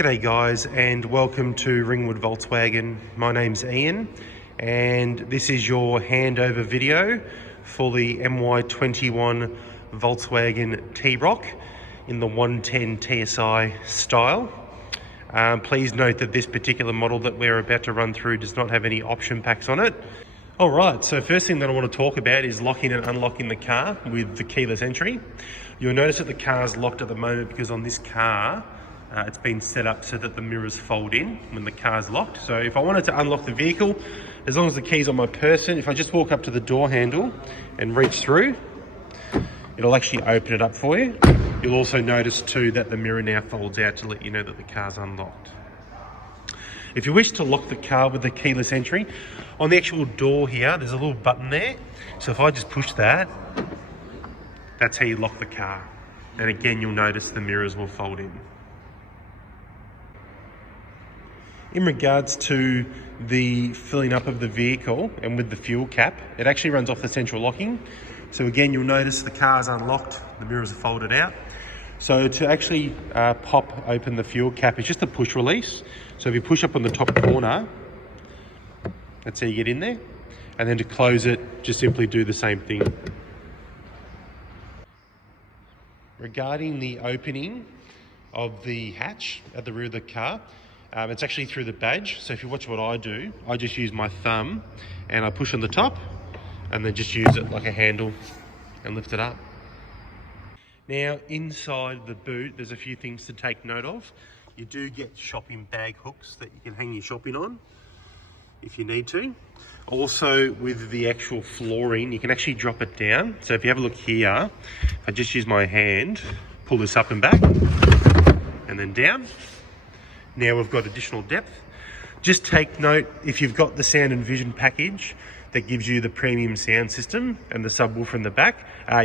G'day guys, and welcome to Ringwood Volkswagen. My name's Ian and this is your handover video for the My21 Volkswagen T Roc in the 110 TSI style. Please note that this particular model that we're about to run through does not have any option packs on it. Alright, so first thing that I want to talk about is locking and unlocking the car with the keyless entry. You'll notice that the car is locked at the moment because on this car it's been set up so that the mirrors fold in when the car's locked. So if I wanted to unlock the vehicle, as long as the key's on my person, if I just walk up to the door handle and reach through, it'll actually open it up for you. You'll also notice too that the mirror now folds out to let you know that the car's unlocked. If you wish to lock the car with the keyless entry, on the actual door here, there's a little button there. So if I just push that, that's how you lock the car. And again, you'll notice the mirrors will fold in. In regards to the filling up of the vehicle and with the fuel cap, it actually runs off the central locking. So again, you'll notice the car's unlocked, the mirrors are folded out. So to actually pop open the fuel cap, it's just a push release. So if you push up on the top corner, that's how you get in there. And then to close it, just simply do the same thing. Regarding the opening of the hatch at the rear of the car, it's actually through the badge. So if you watch what I do, I just use my thumb and I push on the top and then just use it like a handle and lift it up. Now inside the boot, there's a few things to take note of. You do get shopping bag hooks that you can hang your shopping on if you need to. Also with the actual flooring, you can actually drop it down. So if you have a look here, if I just use my hand, pull this up and back and then down. Now we've got additional depth. Just take note, if you've got the sound and vision package that gives you the premium sound system and the subwoofer in the back,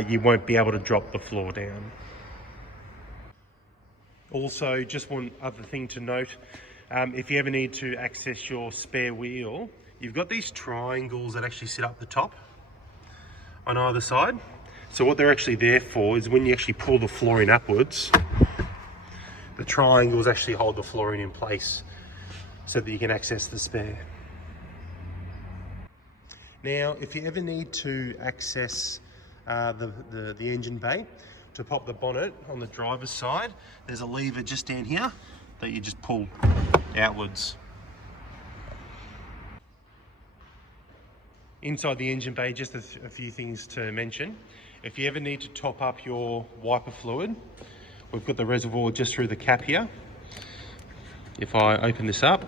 you won't be able to drop the floor down. Also, just one other thing to note, if you ever need to access your spare wheel, you've got these triangles that actually sit up the top on either side. So what they're actually there for is when you actually pull the flooring upwards, the triangles actually hold the flooring in place so that you can access the spare. Now, if you ever need to access the engine bay, to pop the bonnet on the driver's side, there's a lever just down here that you just pull outwards. Inside the engine bay, just a few things to mention. If you ever need to top up your wiper fluid, we've got the reservoir just through the cap here. If I open this up,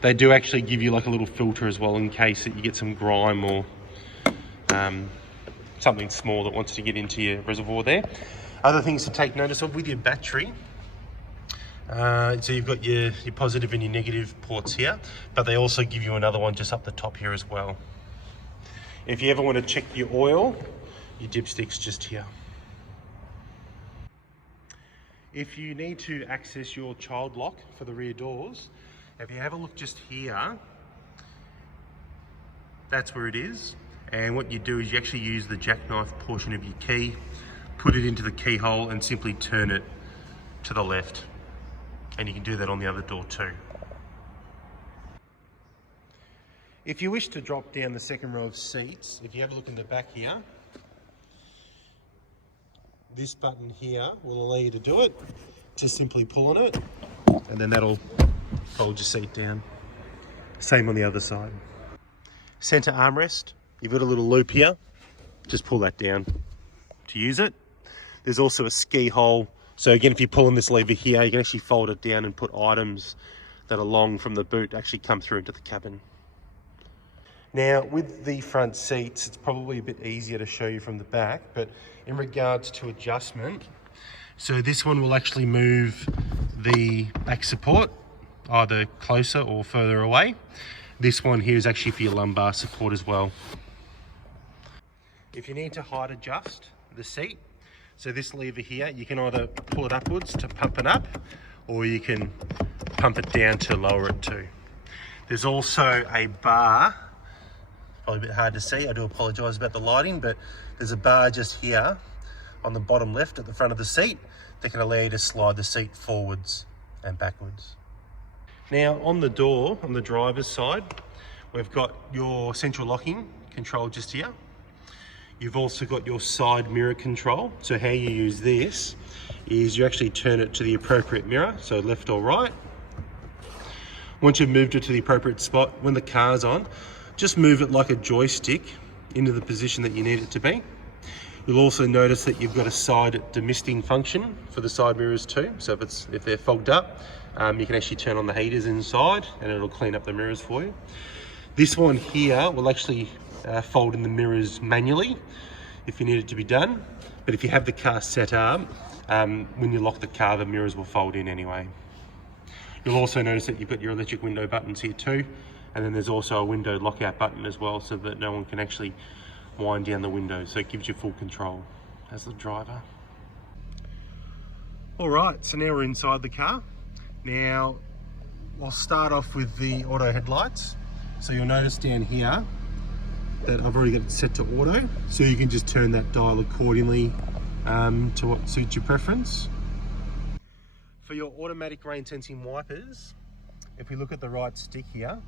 they do actually give you like a little filter as well in case that you get some grime or something small that wants to get into your reservoir there. Other things to take notice of with your battery. So you've got your positive and your negative ports here, but they also give you another one just up the top here as well. If you ever want to check your oil, your dipstick's just here. If you need to access your child lock for the rear doors, if you have a look just here, that's where it is. And what you do is you actually use the jackknife portion of your key, put it into the keyhole and simply turn it to the left. And you can do that on the other door too. If you wish to drop down the second row of seats, if you have a look in the back here, this button here will allow you to do it. Just simply pull on it and then that'll fold your seat down. Same on the other side. Center armrest, you've got a little loop here. Just pull that down to use it. There's also a ski hole. So again, if you pull on this lever here, you can actually fold it down and put items that are long from the boot actually come through into the cabin. Now with the front seats, it's probably a bit easier to show you from the back, but in regards to adjustment, so this one will actually move the back support either closer or further away. This one here is actually for your lumbar support as well. If you need to height adjust the seat, so this lever here, you can either pull it upwards to pump it up, or you can pump it down to lower it too. There's also a bar, probably a bit hard to see, I do apologise about the lighting, but there's a bar just here on the bottom left at the front of the seat that can allow you to slide the seat forwards and backwards. Now on the door, on the driver's side, we've got your central locking control just here. You've also got your side mirror control. So how you use this is you actually turn it to the appropriate mirror, so left or right. Once you've moved it to the appropriate spot, when the car's on, just move it like a joystick into the position that you need it to be. You'll also notice that you've got a side demisting function for the side mirrors too. So if they're fogged up, you can actually turn on the heaters inside and it'll clean up the mirrors for you. This one here will actually fold in the mirrors manually if you need it to be done. But if you have the car set up, when you lock the car, the mirrors will fold in anyway. You'll also notice that you've got your electric window buttons here too. And then there's also a window lockout button as well, so that no one can actually wind down the window. So it gives you full control as the driver. All right, so now we're inside the car. Now, I'll start off with the auto headlights. So you'll notice down here that I've already got it set to auto. So you can just turn that dial accordingly to what suits your preference. For your automatic rain sensing wipers, if we look at the right stick here,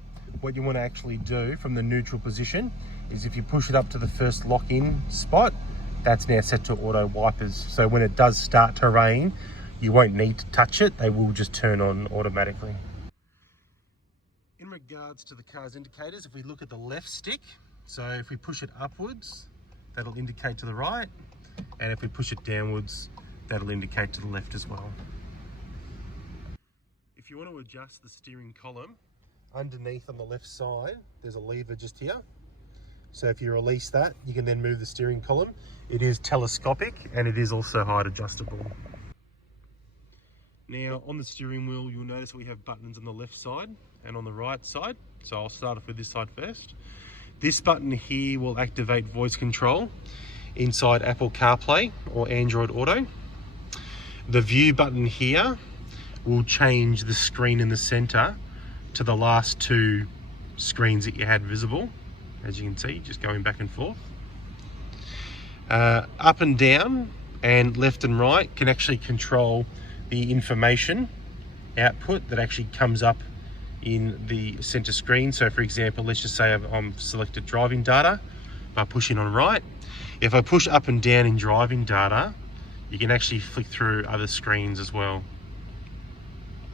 what you want to actually do from the neutral position is if you push it up to the first lock-in spot, that's now set to auto wipers. So when it does start to rain, you won't need to touch it, they will just turn on automatically. In regards to the car's indicators, if we look at the left stick, so if we push it upwards, that'll indicate to the right, and if we push it downwards, that'll indicate to the left as well. If you want to adjust the steering column, underneath on the left side, there's a lever just here. So if you release that, you can then move the steering column. It is telescopic and it is also height adjustable. Now on the steering wheel, you'll notice we have buttons on the left side and on the right side. So I'll start off with this side first. This button here will activate voice control inside Apple Carplay or Android Auto. The view button here will change the screen in the center to the last two screens that you had visible, as you can see, just going back and forth. Up and down and left and right can actually control the information output that actually comes up in the center screen. So for example, let's just say I'm selected driving data by pushing on right. If I push up and down in driving data, you can actually flick through other screens as well.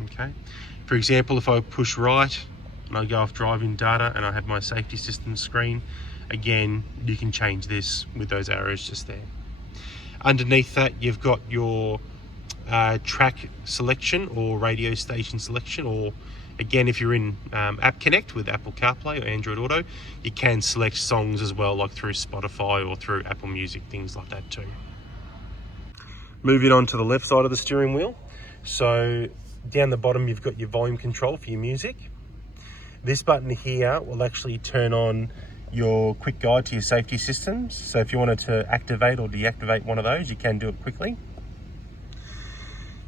Okay. For example, if I push right and I go off driving data and I have my safety system screen, again, you can change this with those arrows just there. Underneath that, you've got your track selection or radio station selection, or again, if you're in App Connect with Apple CarPlay or Android Auto, you can select songs as well, like through Spotify or through Apple Music, things like that too. Moving on to the left side of the steering wheel. So down the bottom, you've got your volume control for your music. This button here will actually turn on your quick guide to your safety systems. So if you wanted to activate or deactivate one of those, you can do it quickly.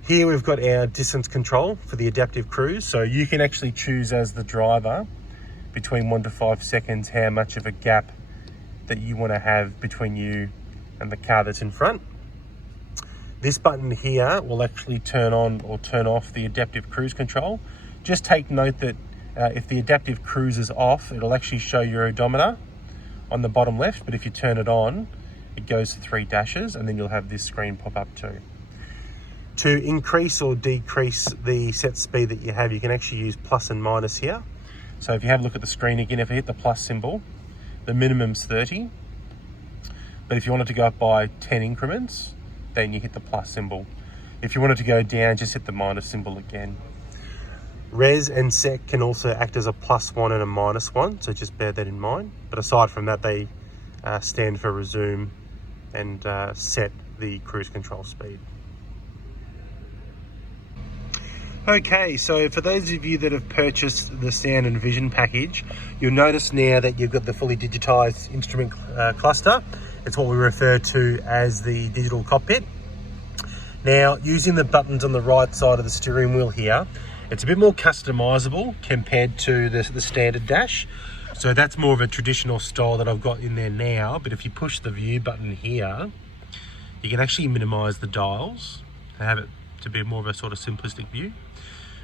Here we've got our distance control for the adaptive cruise. So you can actually choose as the driver between 1 to 5 seconds how much of a gap that you want to have between you and the car that's in front. This button here will actually turn on or turn off the adaptive cruise control. Just take note that if the adaptive cruise is off, it'll actually show your odometer on the bottom left, but if you turn it on, it goes to 3 dashes, and then you'll have this screen pop up too. To increase or decrease the set speed that you have, you can actually use plus and minus here. So if you have a look at the screen again, if I hit the plus symbol, the minimum's 30. But if you wanted to go up by 10 increments, then you hit the plus symbol. If you wanted to go down, just hit the minus symbol again. Res and sec can also act as a +1 and a -1, so just bear that in mind. But aside from that, they stand for resume and set the cruise control speed. Okay, so for those of you that have purchased the sound and vision package, you'll notice now that you've got the fully digitized instrument cluster. It's what we refer to as the digital cockpit. Now, using the buttons on the right side of the steering wheel here, it's a bit more customizable compared to the standard dash. So that's more of a traditional style that I've got in there now. But if you push the view button here, you can actually minimize the dials. to have it to be more of a sort of simplistic view,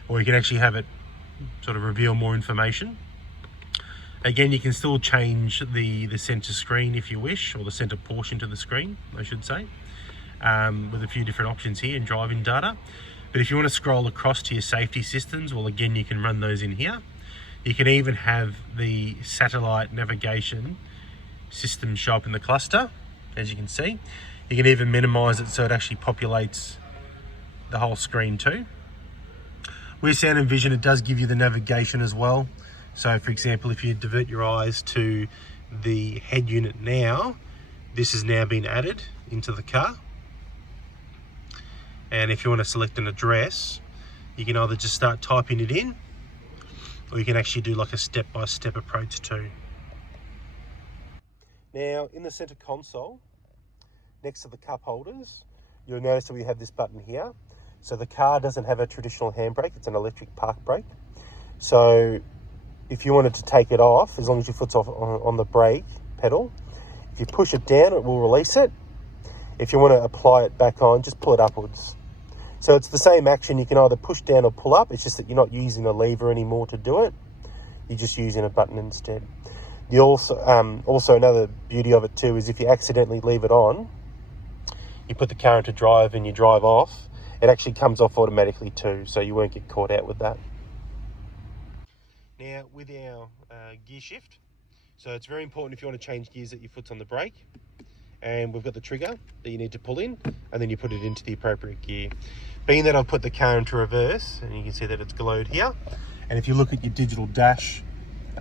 or you can actually have it sort of reveal more information. Again, you can still change the center screen if you wish, or the center portion to the screen, I should say, with a few different options here in driving data. But if you want to scroll across to your safety systems, well, again, you can run those in here. You can even have the satellite navigation system show up in the cluster, as you can see. You can even minimize it so it actually populates the whole screen too. With Sound and Vision, it does give you the navigation as well. So for example, if you divert your eyes to the head unit now, this has now been added into the car. And if you want to select an address, you can either just start typing it in, or you can actually do like a step-by-step approach too. Now, in the center console, next to the cup holders, you'll notice that we have this button here. So the car doesn't have a traditional handbrake, it's an electric park brake. So if you wanted to take it off, as long as your foot's off on the brake pedal, if you push it down, it will release it. If you want to apply it back on, just pull it upwards. So it's the same action. You can either push down or pull up. It's just that you're not using a lever anymore to do it. You're just using a button instead. You also another beauty of it too is if you accidentally leave it on, you put the car into drive and you drive off, it actually comes off automatically too, so you won't get caught out with that. Now with our gear shift, so it's very important if you want to change gears that your foot's on the brake, and we've got the trigger that you need to pull in, and then you put it into the appropriate gear. Being that I've put the car into reverse, and you can see that it's glowed here, and if you look at your digital dash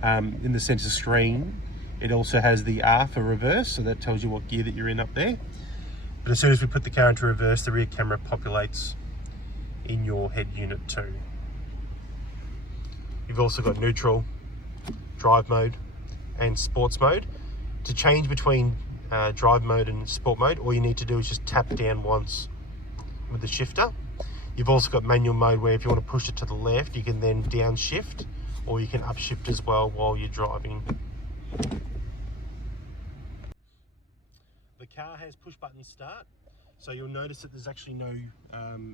in the center screen, it also has the R for reverse, so that tells you what gear that you're in up there. But as soon as we put the car into reverse, the rear camera populates in your head unit too. You've also got neutral, drive mode, and sports mode. To change between drive mode and sport mode, all you need to do is just tap down once with the shifter. You've also got manual mode, where if you want to push it to the left, you can then downshift, or you can upshift as well while you're driving. The car has push button start, so you'll notice that there's actually no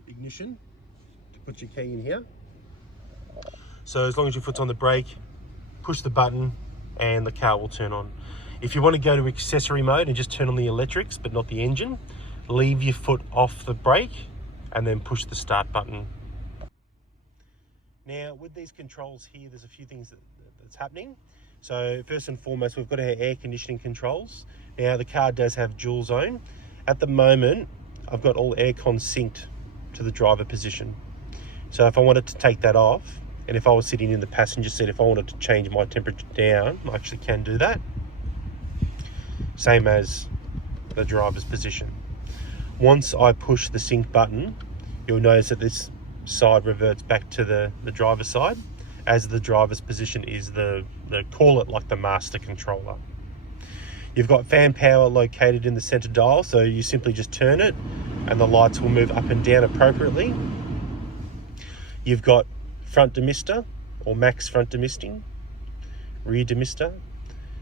ignition to put your key in here. So as long as your foot's on the brake, push the button and the car will turn on. If you want to go to accessory mode and just turn on the electrics but not the engine, leave your foot off the brake and then push the start button. Now with these controls here, there's a few things that's happening. So first and foremost, we've got our air conditioning controls. Now the car does have dual zone. At the moment, I've got all aircon synced to the driver position. So if I wanted to take that off, and if I was sitting in the passenger seat, if I wanted to change my temperature down, I actually can do that. Same as the driver's position. Once I push the sync button, you'll notice that this side reverts back to the driver's side, as the driver's position is call it like the master controller. You've got fan power located in the center dial, so you simply just turn it and the lights will move up and down appropriately. You've got front demister or max front demisting, rear demister,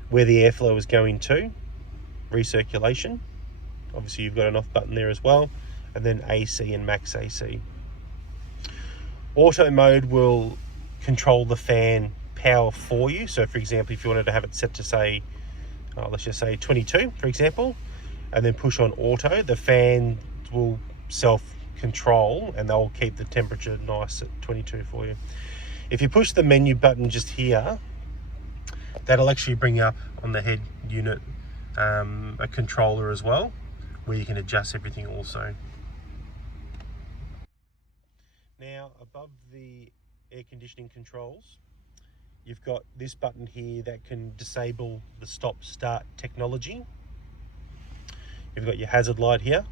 where the airflow is going to, recirculation. Obviously you've got an off button there as well, and then AC and max AC. Auto mode will control the fan power for you. So for example, if you wanted to have it set to say, let's just say 22, for example, and then push on auto, the fan will self-control and they'll keep the temperature nice at 22 for you. If you push the menu button just here, that'll actually bring up on the head unit a controller as well, where you can adjust everything also. Now above the air conditioning controls, you've got this button here that can disable the stop start technology. You've got your hazard light here.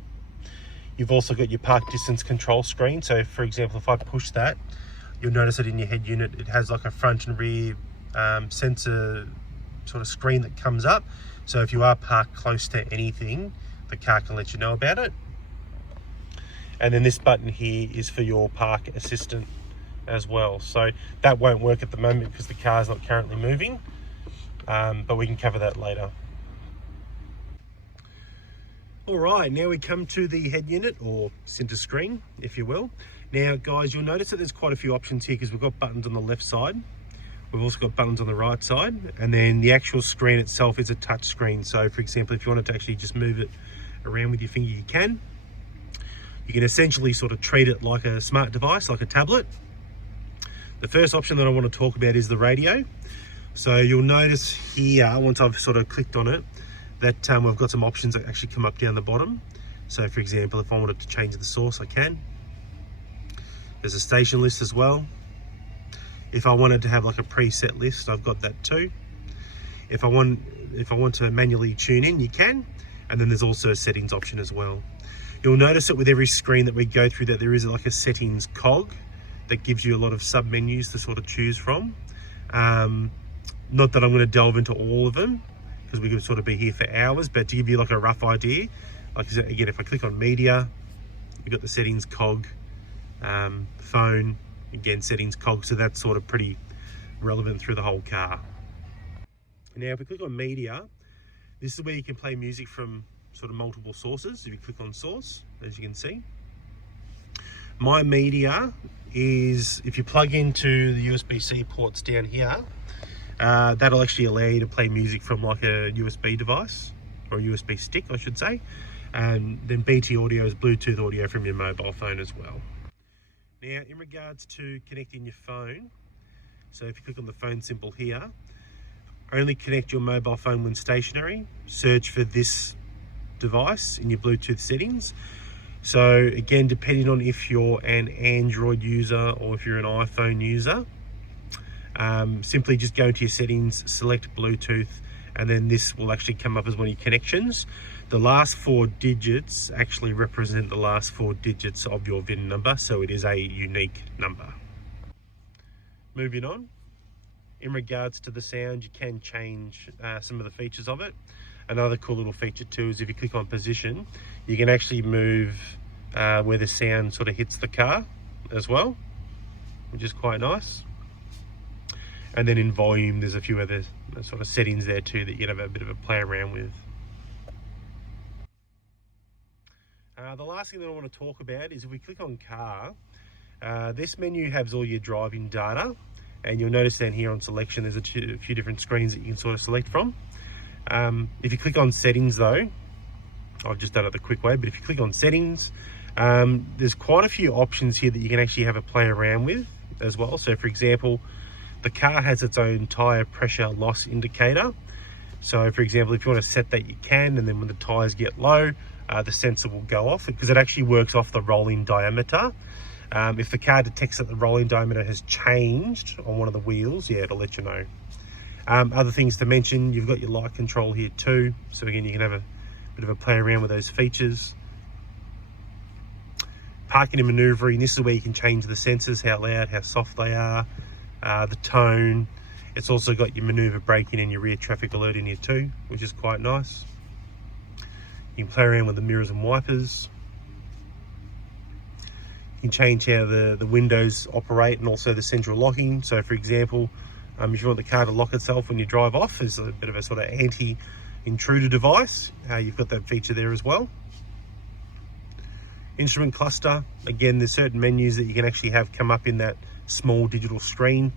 You've also got your park distance control screen. So for example, if I push that, you'll notice that in your head unit, it has like a front and rear sensor sort of screen that comes up. So if you are parked close to anything, the car can let you know about it. And then this button here is for your park assistant as well. So that won't work at the moment because the car is not currently moving, but we can cover that later. All right, now we come to the head unit, or center screen, if you will. Now, guys, you'll notice that there's quite a few options here because we've got buttons on the left side. We've also got buttons on the right side, and then the actual screen itself is a touch screen. So, for example, if you wanted to actually just move it around with your finger, you can. You can essentially sort of treat it like a smart device, like a tablet. The first option that I want to talk about is the radio. So you'll notice here, once I've sort of clicked on it, that we've got some options that actually come up down the bottom. So for example, if I wanted to change the source, I can. There's a station list as well. If I wanted to have like a preset list, I've got that too. If I want to manually tune in, you can. And then there's also a settings option as well. You'll notice that with every screen that we go through that there is like a settings cog that gives you a lot of sub menus to sort of choose from. Not that I'm going to delve into all of them, because we could sort of be here for hours, but to give you like a rough idea, like again, if I click on media, we've got the settings cog, phone, again, settings cog, so that's sort of pretty relevant through the whole car. Now, if we click on media, this is where you can play music from sort of multiple sources. If you click on source, as you can see, my media is, if you plug into the USB-C ports down here, that'll actually allow you to play music from like a USB device, or a USB stick, I should say. And then BT audio is Bluetooth audio from your mobile phone as well. Now, in regards to connecting your phone, so if you click on the phone symbol here, only connect your mobile phone when stationary. Search for this device in your Bluetooth settings. So again, depending on if you're an Android user or if you're an iPhone user, simply just go into your settings, select Bluetooth, and then this will actually come up as one of your connections. The last 4 digits actually represent the last 4 digits of your VIN number, so it is a unique number. Moving on, in regards to the sound, you can change some of the features of it. Another cool little feature too is if you click on position, you can actually move where the sound sort of hits the car as well, which is quite nice. And then in volume, there's a few other sort of settings there too that you can have a bit of a play around with. The last thing that I want to talk about is if we click on car, this menu has all your driving data, and you'll notice down here on selection there's a few different screens that you can sort of select from. If you click on settings though, I've just done it the quick way, but if you click on settings, there's quite a few options here that you can actually have a play around with as well. So for example, the car has its own tyre pressure loss indicator. So for example, if you want to set that, you can, and then when the tyres get low, the sensor will go off, because it actually works off the rolling diameter. If the car detects that the rolling diameter has changed on one of the wheels, yeah, it'll let you know. Other things to mention, you've got your light control here too. So again, you can have a bit of a play around with those features. Parking and maneuvering, this is where you can change the sensors, how loud, how soft they are, the tone. It's also got your maneuver braking and your rear traffic alert in here too, which is quite nice. You can play around with the mirrors and wipers. You can change how the windows operate and also the central locking. So for example, if you want the car to lock itself when you drive off, as a bit of a sort of anti-intruder device, you've got that feature there as well. Instrument cluster, again, there's certain menus that you can actually have come up in that small digital screen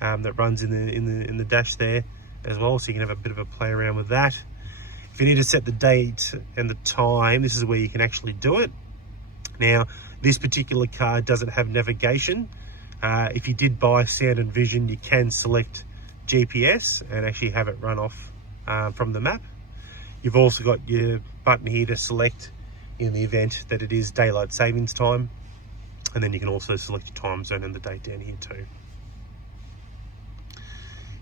that runs in the dash there as well, so you can have a bit of a play around with that. If you need to set the date and the time, this is where you can actually do it. Now, this particular car doesn't have navigation. If you did buy sound and vision, you can select GPS and actually have it run off from the map. You've also got your button here to select in the event that it is daylight savings time, and then you can also select your time zone and the date down here too.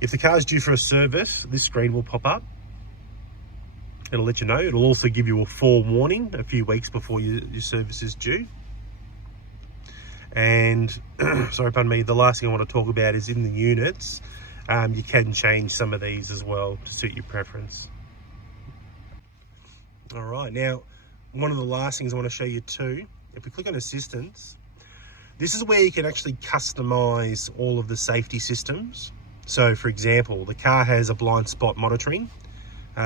If the car is due for a service, this screen will pop up. It'll let you know. It'll also give you a forewarning a few weeks before your service is due. And sorry, pardon me, the last thing I want to talk about is in the units, you can change some of these as well to suit your preference. All right, now one of the last things I want to show you too, if we click on assistance, this is where you can actually customize all of the safety systems. So for example, the car has a blind spot monitoring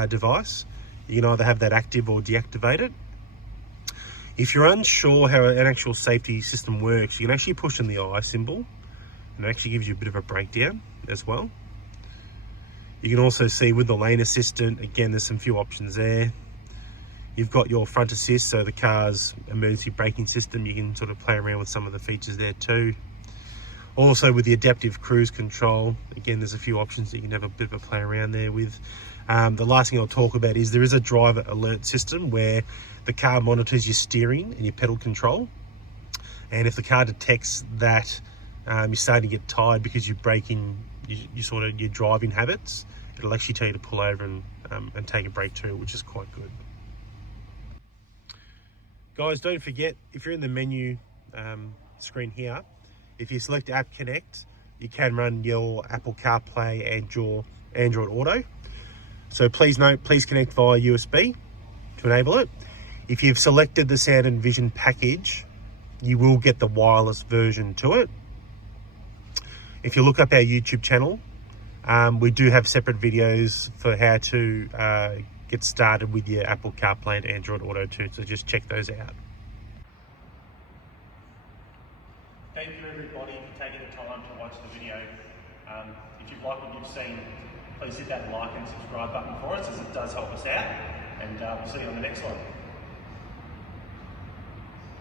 device. You can either have that active or deactivate it. If you're unsure how an actual safety system works, you can actually push on the I symbol, and it actually gives you a bit of a breakdown as well. You can also see with the lane assistant, again, there's some few options there. You've got your front assist, so the car's emergency braking system. You can sort of play around with some of the features there too. Also with the adaptive cruise control, again, there's a few options that you can have a bit of a play around there with. The last thing I'll talk about is there is a driver alert system where the car monitors your steering and your pedal control. And if the car detects that you're starting to get tired because you're braking, your driving habits, it'll actually tell you to pull over and take a break too, which is quite good. Guys, don't forget, if you're in the menu screen here, if you select App Connect, you can run your Apple CarPlay and your Android Auto. So please note, please connect via USB to enable it. If you've selected the Sound and Vision package, you will get the wireless version to it. If you look up our YouTube channel, we do have separate videos for how to get started with your Apple CarPlay and Android Auto too, so just check those out. Thank you everybody for taking the time to watch the video. If you've liked what you've seen, please hit that like and subscribe button for us, as it does help us out, and we'll see you on the next one.